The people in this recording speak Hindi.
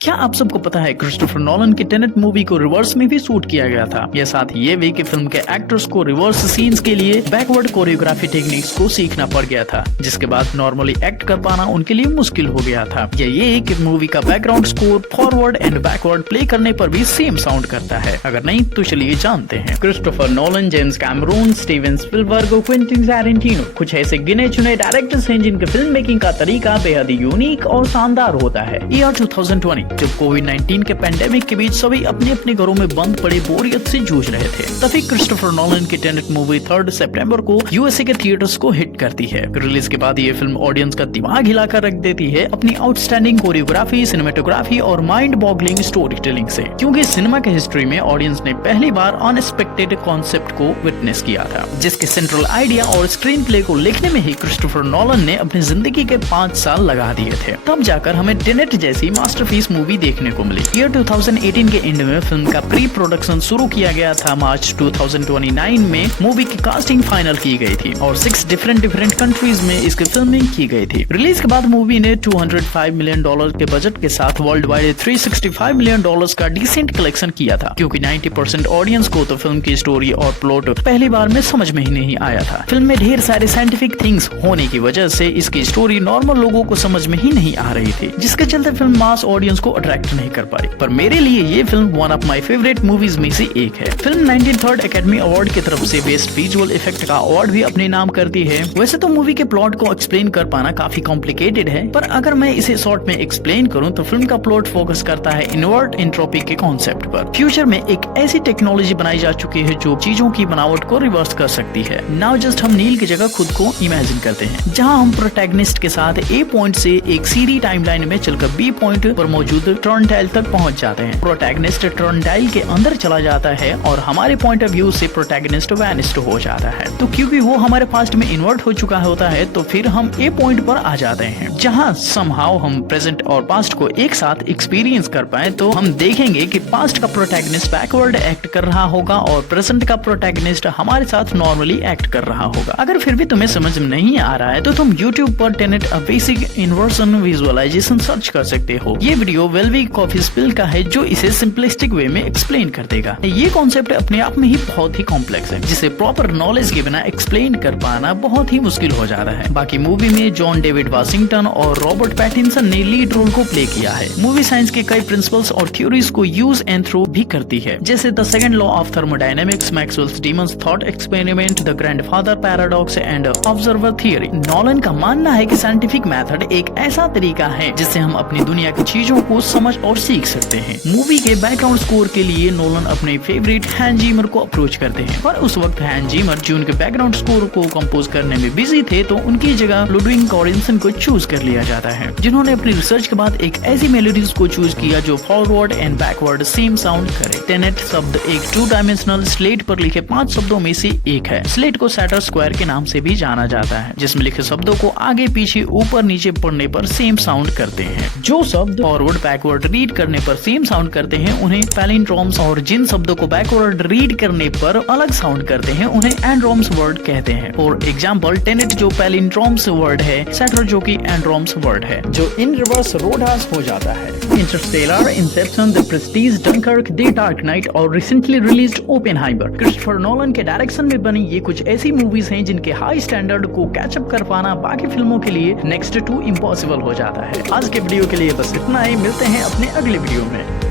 क्या आप सबको पता है क्रिस्टोफर नोलन की टेनेट मूवी को रिवर्स में भी शूट किया गया था। यह साथ ये भी कि फिल्म के एक्टर्स को रिवर्स सीन्स के लिए बैकवर्ड कोरियोग्राफी टेक्निक्स को सीखना पड़ गया था, जिसके बाद नॉर्मली एक्ट कर पाना उनके लिए मुश्किल हो गया था। या ये कि मूवी का background score forward and backward play करने पर भी सेम साउंड करता है। अगर नहीं तो चलिए जानते हैं। Christopher Nolan, James Cameron, Steven Spielberg और क्विंटिन टैरेंटिनो कुछ ऐसे गिने चुने डायरेक्टर्स हैं जिनके फिल्म मेकिंग का तरीका बेहद यूनिक और शानदार होता है। ईयर 2020 जब कोविड-19 के पैंडेमिक के बीच सभी अपने अपने घरों में बंद पड़े बोरियत से जूझ रहे थे, तभी क्रिस्टोफर नोलन की टेनेट मूवी 3 सितंबर को यूएसए के थिएटर्स को हिट करती है। रिलीज के बाद ये फिल्म ऑडियंस का दिमाग हिलाकर रख देती है अपनी आउटस्टैंडिंग कोरियोग्राफी, सिनेमेटोग्राफी और माइंड बॉगलिंग स्टोरी टेलिंग से, क्योंकि सिनेमा के हिस्ट्री में ऑडियंस ने पहली बार अनएक्सपेक्टेड कॉन्सेप्ट को विटनेस किया था, जिसके सेंट्रल आइडिया और स्क्रीन प्ले को लिखने में ही क्रिस्टोफर नोलन ने अपनी जिंदगी के 5 साल लगा दिए थे। तब जाकर हमें टेनेट जैसी मास्टरपीस मूवी देखने को मिली। ईयर 2018 के एंड में फिल्म का प्री प्रोडक्शन शुरू किया गया था। मार्च 2029 में मूवी की कास्टिंग फाइनल की गई थी और 6 डिफरेंट कंट्रीज में इसकी फिल्मिंग की गई थी। रिलीज के बाद मूवी ने $205 मिलियन के बजट के साथ वर्ल्ड वाइड $365 मिलियन का डिसेंट कलेक्शन किया था, क्योंकि 90% ऑडियंस को तो फिल्म की स्टोरी और प्लॉट पहली बार में समझ में ही नहीं आया था। फिल्म में ढेर सारे साइंटिफिक थिंग्स होने की वजह से इसकी स्टोरी नॉर्मल लोगों को समझ में ही नहीं आ रही थी, जिसके चलते फिल्म मास ऑडियंस को अट्रैक्ट नहीं कर पाई। पर मेरे लिए ये film one of my favourite movies में से एक है। फिल्म 93rd एकेडमी अवार्ड की तरफ से बेस्ट विजुअल इफेक्ट का अवार्ड भी अपने नाम करती है। वैसे तो मूवी के प्लॉट को एक्सप्लेन कर पाना काफी कॉम्प्लिकेटेड है, पर अगर मैं इसे शॉर्ट में एक्सप्लेन करूं तो फिल्म का प्लॉट फोकस करता है इनवर्ट एंट्रोपी के कॉन्सेप्ट पर। फ्यूचर में एक ऐसी टेक्नोलॉजी बनाई जा चुकी है जो चीजों की बनावट को रिवर्स कर सकती है। नाउ जस्ट हम नील की जगह खुद को इमेजिन करते हैं, जहां हम प्रोटैगनिस्ट के साथ ए पॉइंट से एक सीधी टाइमलाइन में चलकर बी पॉइंट पर मौजूद टर्नटाइल तक पहुंच जाते हैं। प्रोटैगनिस्ट टर्नटाइल के अंदर चला जाता है और हमारे पॉइंट ऑफ व्यू से प्रोटैगनिस्ट वैनिस्ट हो जाता है। तो क्योंकि वो हमारे पास्ट में इन्वर्ट हो चुका होता है, तो फिर हम ए पॉइंट पर आ जाते हैं, जहां समहाउ हम प्रेजेंट और पास्ट को एक साथ एक्सपीरियंस कर पाए। तो हम देखेंगे कि पास्ट का प्रोटैगनिस्ट बैकवर्ड एक्ट कर रहा होगा और प्रेजेंट का प्रोटैगनिस्ट हमारे साथ नॉर्मली एक्ट कर रहा होगा। अगर फिर भी तुम्हें समझ में नहीं आ रहा है तो तुम YouTube पर tenet a basic inversion visualization search कर सकते हो। ये वीडियो वेलवी कॉफी स्पिल का है, जो इसे सिंपलिस्टिक वे में एक्सप्लेन कर देगा। ये कॉन्सेप्ट अपने आप में ही बहुत ही कॉम्प्लेक्स है, जिसे प्रॉपर नॉलेज के बिना एक्सप्लेन कर पाना बहुत ही मुश्किल हो जाता है। बाकी मूवी में जॉन डेविड वाशिंगटन और रॉबर्ट पैटिंसन ने लीड रोल को प्ले किया है। मूवी साइंस के कई प्रिंसिपल्स और थ्योरीज को यूज एंड थ्रो भी करती है, जैसे the second law of thermodynamics, Maxwell's demons thought experiment, the grandfather paradox and observer theory. Nolan का मानना है कि साइंटिफिक मेथड एक ऐसा तरीका है जिससे हम अपनी दुनिया की चीजों को समझ और सीख सकते हैं। मूवी के बैकग्राउंड स्कोर के लिए नोलन अपने फेवरेट हैंस जिमर को अप्रोच करते हैं, पर उस वक्त हैंस जिमर जो उनके बैकग्राउंड स्कोर को कंपोज करने में बिजी थे, तो उनकी जगह लुडविग गॉर्डनसन को चूज कर लिया जाता है, जिन्होंने अपनी रिसर्च के बाद एक ऐसी मेलोडीज को चूज किया जो forward and backward same sound करे। टेनेट शब्द एक 2 डायमेंशनल स्लेट पर लिखे 5 शब्दों में से एक है। स्लेट को सैटर स्क्वायर के नाम से भी जाना जाता है, जिसमें लिखे शब्दों को आगे पीछे ऊपर नीचे पढ़ने पर सेम साउंड करते हैं। जो शब्द फॉरवर्ड बैकवर्ड रीड करने पर सेम साउंड करते हैं उन्हें पैलिंड्रोम्स, और जिन शब्दों को बैकवर्ड रीड करने पर अलग साउंड करते हैं उन्हें एंड्रोम्स वर्ड कहते हैं। फॉर एग्जांपल, टेनेट जो पैलिंड्रोम्स वर्ड है, सैटर जो कि एंड्रोम्स वर्ड है, जो इन रिवर्स रोडहास हो जाता है। Interstellar, Inception, the Prestige, Dunkirk, the Dark Knight और recently released Oppenheimer. Christopher Nolan के डायरेक्शन में बनी ये कुछ ऐसी मूवीज हैं जिनके हाई स्टैंडर्ड को कैचअप कर पाना बाकी फिल्मों के लिए नेक्स्ट टू इम्पॉसिबल हो जाता है। आज के वीडियो के लिए बस इतना ही। मिलते हैं अपने अगले वीडियो में।